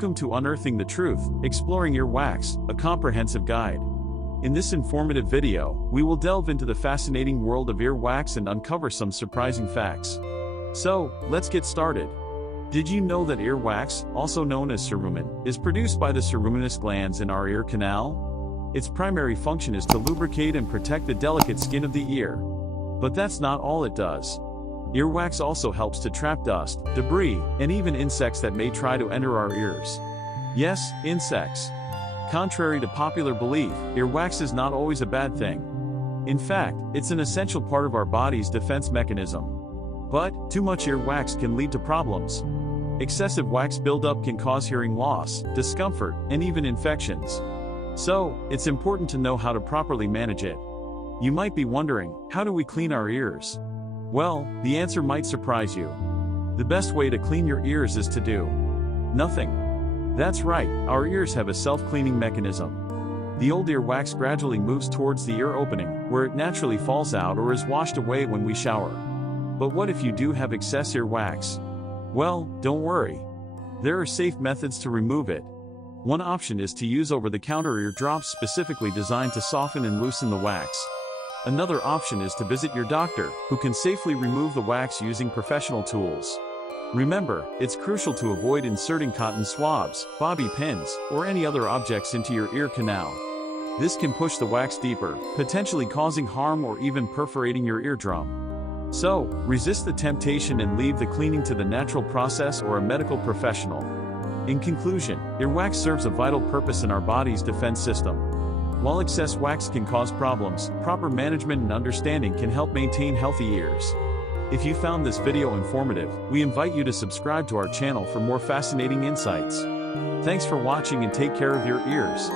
Welcome to Unearthing the Truth, Exploring Earwax, a comprehensive guide. In this informative video, we will delve into the fascinating world of earwax and uncover some surprising facts. So, let's get started. Did you know that earwax, also known as cerumen, is produced by the ceruminous glands in our ear canal? Its primary function is to lubricate and protect the delicate skin of the ear. But that's not all it does. Earwax also helps to trap dust, debris, and even insects that may try to enter our ears. Yes, insects. Contrary to popular belief, earwax is not always a bad thing. In fact, it's an essential part of our body's defense mechanism. But too much earwax can lead to problems. Excessive wax buildup can cause hearing loss, discomfort, and even infections. So, it's important to know how to properly manage it. You might be wondering, how do we clean our ears? Well, the answer might surprise you. The best way to clean your ears is to do nothing. That's right, our ears have a self-cleaning mechanism. The old earwax gradually moves towards the ear opening, where it naturally falls out or is washed away when we shower. But what if you do have excess earwax? Well, don't worry. There are safe methods to remove it. One option is to use over-the-counter ear drops specifically designed to soften and loosen the wax. Another option is to visit your doctor, who can safely remove the wax using professional tools. Remember, it's crucial to avoid inserting cotton swabs, bobby pins, or any other objects into your ear canal. This can push the wax deeper, potentially causing harm or even perforating your eardrum. So, resist the temptation and leave the cleaning to the natural process or a medical professional. In conclusion, earwax serves a vital purpose in our body's defense system. While excess wax can cause problems, proper management and understanding can help maintain healthy ears. If you found this video informative, we invite you to subscribe to our channel for more fascinating insights. Thanks for watching and take care of your ears.